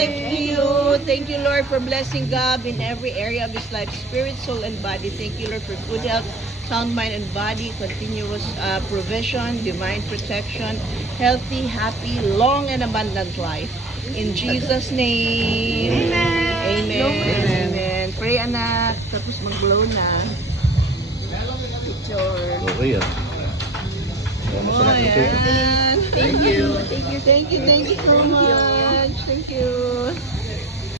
life to you. Thank you, Lord, for blessing Gab in every area of his life, spirit, soul, and body. Thank you, Lord, for good health, sound mind and body, continuous provision, divine protection, healthy, happy, long and abundant life. In Jesus' name. Amen. Amen. Amen. Pray, anak. Tapos mag-blow na. Picture. Okay, Oh, ayan. Thank you. Thank you. Thank you. Thank you so much. Thank you.